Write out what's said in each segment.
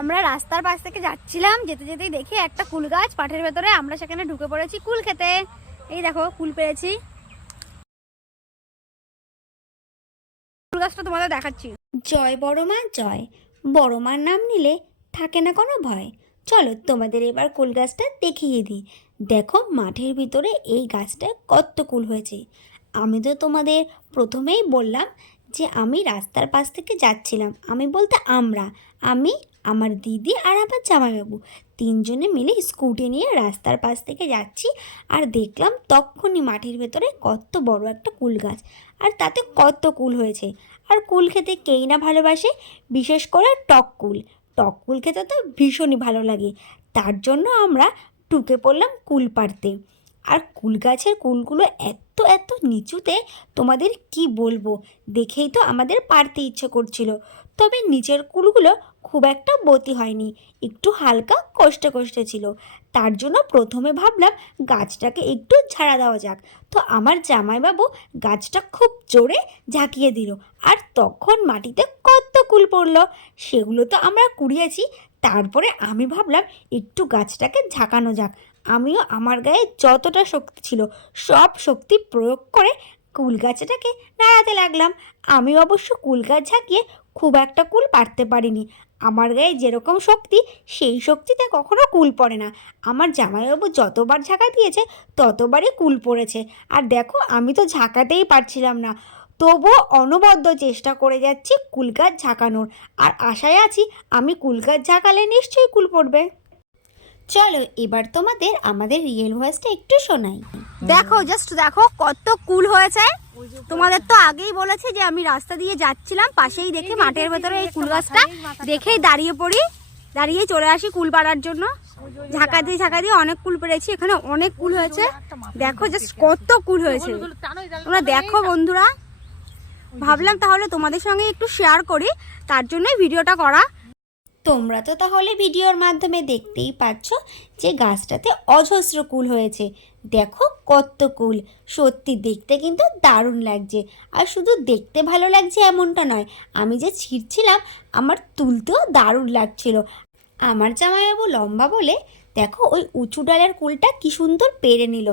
আমরা রাস্তার পাশ থেকে যাচ্ছিলাম, যেতে যেতেই দেখি একটা কুল গাছ পাটের ভেতরে। আমরা সেখানে ঢুকে পড়েছি কুল খেতে। এই দেখো কুল পেরেছি। কুল গাছটা তোমাদের দেখাচ্ছি। জয় বড় মা জয়। বড় মার নাম নিলে থাকে না কোনো ভয়। চলো তোমাদের এবার কুল গাছটা দেখিয়ে দিই। দেখো মাঠের ভিতরে এই গাছটায় কত কুল হয়েছে। আমি তো তোমাদের প্রথমেই বললাম যে আমি রাস্তার পাশ থেকে যাচ্ছিলাম। আমি বলতে আমি, আমার দিদি আর আমার জামাইবাবু তিনজনে মিলে স্কুটি নিয়ে রাস্তার পাশ থেকে যাচ্ছি। আর দেখলাম তখনই মাঠের ভেতরে কত বড় একটা কুল গাছ, আর তাতে কত কুল হয়েছে। আর কুল খেতে কেই না ভালোবাসে, বিশেষ করে টক কুল। টক কুল খেতে তো ভীষণই ভালো লাগে। তার জন্য আমরা ঢুকে পড়লাম কুল পাড়তে। আর কুল গাছের কুলগুলো এত এত নিচুতে, তোমাদের কি বলবো, দেখেই তো আমাদের পাড়তে ইচ্ছে করছিল। তবে নিচের কুলগুলো খুব একটা বতি হয়নি, একটু হালকা কষ্টে কষ্টে ছিল। তার জন্য প্রথমে ভাবলাম গাছটাকে একটু ঝাড়া দেওয়া যাক। তো আমার জামাইবাবু গাছটা খুব জোরে ঝাঁকিয়ে দিল, আর তখন মাটিতে কত কুল পড়লো। সেগুলো তো আমরা কুড়িয়েছি। তারপরে আমি ভাবলাম একটু গাছটাকে ঝাঁকানো যাক। আমিও আমার গায়ে যতটা শক্তি ছিল সব শক্তি প্রয়োগ করে কুল গাছটাকে নাড়াতে লাগলাম। আমি অবশ্য কুল গাছ ঝাঁকিয়ে খুব একটা কুল পারতে পারিনি। আমার গায়ে যেরকম শক্তি, সেই শক্তিতে কখনো কুল পড়ে না। আমার জামাইবাবু যতবার ঝাঁকা দিয়েছে ততবারই কুল পড়েছে। আর দেখো আমি তো ঝাঁকাতেই পারছিলাম না, তবুও অনবদ্য চেষ্টা করে যাচ্ছি কুল গাছ ঝাঁকানোর। আর আশায় আছি আমি কুল গাছ ঝাঁকালে নিশ্চয়ই কুল পড়বে। চলো এবার তোমাদের আমাদের রিয়েল ভয়েসটা একটু শোনাই। দেখো, জাস্ট দেখো কত কুল হয়েছে। তোমাদের তো আগেই বলেছি যে আমি রাস্তা দিয়ে যাচ্ছিলাম, পাশেই দেখে মাঠের ভেতরে এই কুল গাছটা দেখেই দাঁড়িয়ে পড়ি, দাঁড়িয়ে চলে আসি কুল পাড়ার জন্য। ঝাঁকা দিয়ে অনেক কুল পেরেছি। এখানে অনেক কুল হয়েছে, দেখো জাস্ট কত কুল হয়েছে। তোমরা দেখো বন্ধুরা, ভাবলাম তাহলে তোমাদের সঙ্গে একটু শেয়ার করি, তার জন্যই ভিডিওটা করা। তোমরা তো তাহলে ভিডিওর মাধ্যমে দেখতেই পাচ্ছ যে গাছটাতে অজস্র কুল হয়েছে। দেখো কত কুল, সত্যি দেখতে কিন্তু দারুণ লাগছে। আর শুধু দেখতে ভালো লাগছে এমনটা নয়, আমি যে ছিঁড়ছিলাম আমার তুলতেও দারুণ লাগছিল। আমার জামাইবাবু লম্বা বলে দেখো ওই উঁচু ডালের কুলটা কি সুন্দর পেরে নিল।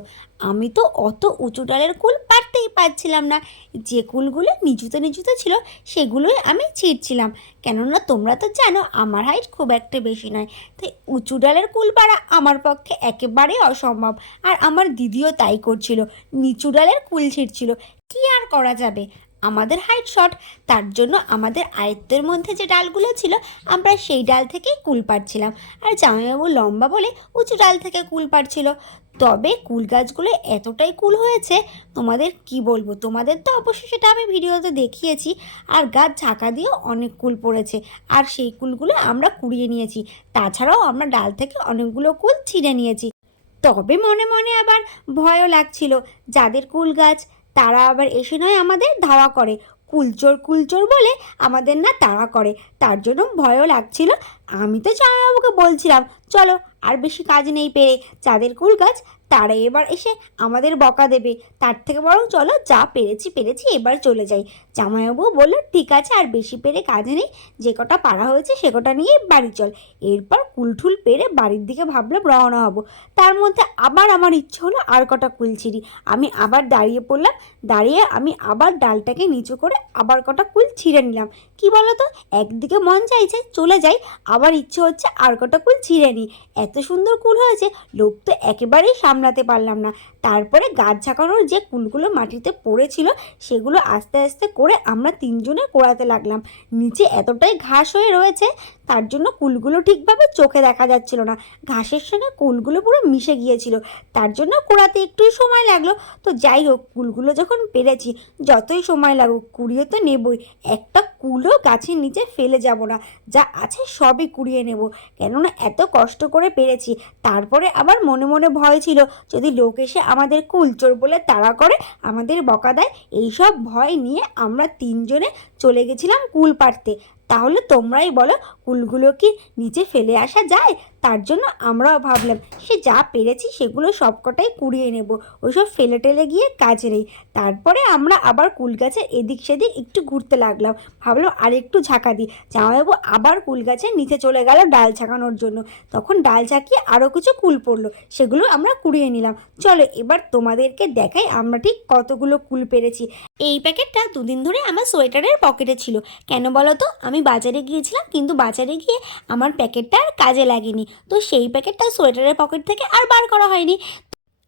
আমি তো অত উঁচু ডালের কুল পারতেই পারছিলাম না। যে কুলগুলো নিচুতে নিচুতে ছিল সেগুলোই আমি ছিঁড়ছিলাম। কেননা তোমরা তো জানো আমার হাইট খুব একটা বেশি নয়, তাই উঁচু ডালের কুল পাড়া আমার পক্ষে একেবারেই অসম্ভব। আর আমার দিদিও তাই করছিল, নিচু ডালের কুল ছিঁড়ছিল। কি আর করা যাবে, আমাদের হাইট শর্ট, তার জন্য আমাদের আয়ত্তের মধ্যে যে ডালগুলো ছিল আমরা সেই ডাল থেকেই কুল পাড়ছিলাম। আর জামাইবাবু লম্বা বলে উঁচু ডাল থেকে কুল পাড়ছিল। তবে কুল গাছগুলো এতটাই কুল হয়েছে, তোমাদের কি বলবো, তোমাদের তো অবশ্যই সেটা আমি ভিডিওতে দেখিয়েছি। আর গাছ ঝাঁকা দিয়েও অনেক কুল পড়েছে, আর সেই কুলগুলো আমরা কুড়িয়ে নিয়েছি। তাছাড়াও আমরা ডাল থেকে অনেকগুলো কুল ছিঁড়ে নিয়েছি। তবে মনে মনে আবার ভয়ও লাগছিল, যাদের কুল গাছ তারা আবার এসে নয় আমাদের ধাওয়া করে, কুলচোর কুলচোর বলে আমাদের না তাড়া করে। তার জন্য ভয়ও লাগছিল। আমি তো জামাইবাবুকে বলছিলাম চলো আর বেশি কাজ নেই পেরে, যাদের কুল গাছ তারা এবার এসে আমাদের বকা দেবে, তার থেকে বরং চলো যা পেরেছি পেরেছি এবার চলে যাই। জামাইবাবু বললো ঠিক আছে, আর বেশি পেরে কাজ নেই, যে কটা পাড়া হয়েছে সে কটা নিয়ে বাড়ি চল। এরপর কুলঠুল পেরে বাড়ির দিকে ভাবলাম রওনা হব। তার মধ্যে আবার আমার ইচ্ছে হলো আর কটা কুল ছিঁড়ি। আমি আবার দাঁড়িয়ে পড়লাম, দাঁড়িয়ে আমি আবার ডালটাকে নিচু করে আবার কটা কুল ছিঁড়ে নিলাম। কি বলো তো, একদিকে মন চাইছে চলে যাই, আবার ইচ্ছে হচ্ছে আর কটা কুল ছিঁড়ে নিই। এত সুন্দর কুল হয়েছে, লোভ তো একেবারেই সামলাতে পারলাম না। তারপরে গাছ ঝাঁকানোর যে কুলগুলো মাটিতে পড়েছিল সেগুলো আস্তে আস্তে করে আমরা তিনজনে কোড়াতে লাগলাম। নিচে এতটাই ঘাস হয়ে রয়েছে তার জন্য কুলগুলো ঠিকভাবে চোখে দেখা যাচ্ছিল না, ঘাসের সঙ্গে কুলগুলো পুরো মিশে গিয়েছিল। তার জন্য কোড়াতে একটু সময় লাগলো। তো যাই হোক, কুলগুলো যখন পেরেছি, যতই সময় লাগুক কুড়িয়ে তো নেবই। একটা কুলও গাছের নিচে ফেলে যাব না, যা আছে সবই কুড়িয়ে নেব, কেননা এত কষ্ট করে পেরেছি। তারপরে আবার মনে মনে ভয় ছিল যদি লোক এসে আমাদের কুলচোর বলে তাড়া করে, আমাদের বকা দেয়, এইসব ভয় নিয়ে আমরা তিনজনে চলে গেছিলাম কুল পাড়তে। তাহলে তোমরাই বলো কুলগুলো কি নিচে ফেলে আসা যায়? তার জন্য আমরাও ভাবলাম সে যা পেরেছি সেগুলো সবকটাই কুড়িয়ে নেব, ওইসব ফেলে টেলে গিয়ে কাজে নেই। তারপরে আমরা আবার কুল গাছের এদিক সেদিক একটু ঘুরতে লাগলাম, ভাবলাম আর একটু ঝাঁকা দিই। জামাইবাবু আবার কুল গাছের নিচে চলে গেল ডাল ঝাঁকানোর জন্য। তখন ডাল ঝাঁকিয়ে আরও কিছু কুল পড়লো, সেগুলো আমরা কুড়িয়ে নিলাম। চলো এবার তোমাদেরকে দেখাই আমরা ঠিক কতগুলো কুল পেরেছি। এই প্যাকেটটা দুদিন ধরে আমার সোয়েটারের পকেটে ছিল। কেন বলো তো, আমি বাজারে গিয়েছিলাম, কিন্তু বাজারে গিয়ে আমার প্যাকেটটা আর কাজে লাগেনি, তো সেই প্যাকেটটা সোয়েটারের পকেট থেকে আর বার করা হয়নি।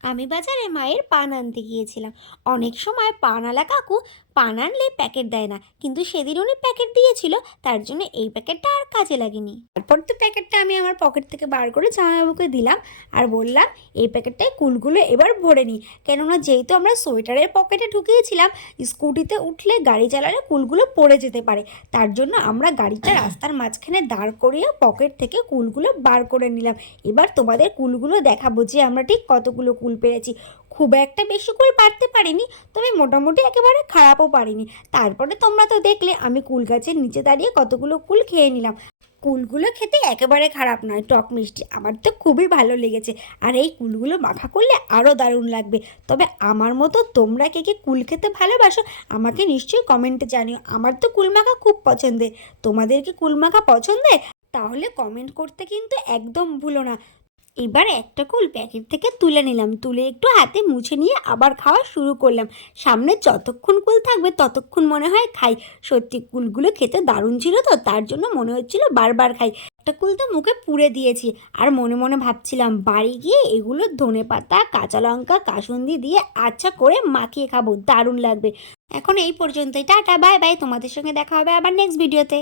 আমি বাজারে মায়ের পান আনতে গিয়েছিলাম। অনেক সময় পানওয়ালা কাকু পান আনলে প্যাকেট দেয় না, কিন্তু সেদিন উনি প্যাকেট দিয়েছিল, তার জন্য এই প্যাকেটটা আর কাজে লাগেনি। তারপর তো প্যাকেটটা আমি আমার পকেট থেকে বার করে জামাইবাবুকে দিলাম আর বললাম এই প্যাকেটটায় কুলগুলো এবার ভরে নিই। কেননা যেহেতু আমরা সোয়েটারের পকেটে ঢুকিয়েছিলাম, স্কুটিতে উঠলে গাড়ি চালালে কুলগুলো পড়ে যেতে পারে, তার জন্য আমরা গাড়িটা রাস্তার মাঝখানে দাঁড় করিয়ে পকেট থেকে কুলগুলো বার করে নিলাম। এবার তোমাদের কুলগুলো দেখাবো যে আমরা ঠিক কতগুলো কুল পেরেছি। খুব একটা বেশি কুল পারতে পারিনি, তবে মোটামুটি একেবারে খারাপও পারিনি। তারপরে তোমরা তো দেখলে আমি কুল গাছের নিচে দাঁড়িয়ে কতগুলো কুল খেয়ে নিলাম। কুলগুলো খেতে একেবারে খারাপ নয়, টক মিষ্টি, আমার তো খুবই ভালো লেগেছে। আর এই কুলগুলো মাখা করলে আরও দারুণ লাগবে। তবে আমার মতো তোমরা কে কে কুল খেতে ভালোবাসো আমাকে নিশ্চয়ই কমেন্টে জানিও। আমার তো কুল মাখা খুব পছন্দের। তোমাদের কি কুল মাখা পছন্দের? তাহলে কমেন্ট করতে কিন্তু একদম ভুলো না। এবার একটা কুল প্যাকেট থেকে তুলে নিলাম, তুলে একটু হাতে মুছে নিয়ে আবার খাওয়া শুরু করলাম। সামনে যতক্ষণ কুল থাকবে ততক্ষণ মনে হয় খাই। সত্যি কুলগুলো খেতে দারুণ ছিল, তো তার জন্য মনে হচ্ছিল বারবার খাই। একটা কুল তো মুখে পুড়ে দিয়েছি, আর মনে মনে ভাবছিলাম বাড়ি গিয়ে এগুলো ধনেপাতা, কাঁচা লঙ্কা, কাসুন্দি দিয়ে আচ্ছা করে মাখিয়ে খাবো, দারুণ লাগবে। এখন এই পর্যন্তই, টাটা বাই বাই। তোমাদের সঙ্গে দেখা হবে আবার নেক্সট ভিডিওতে।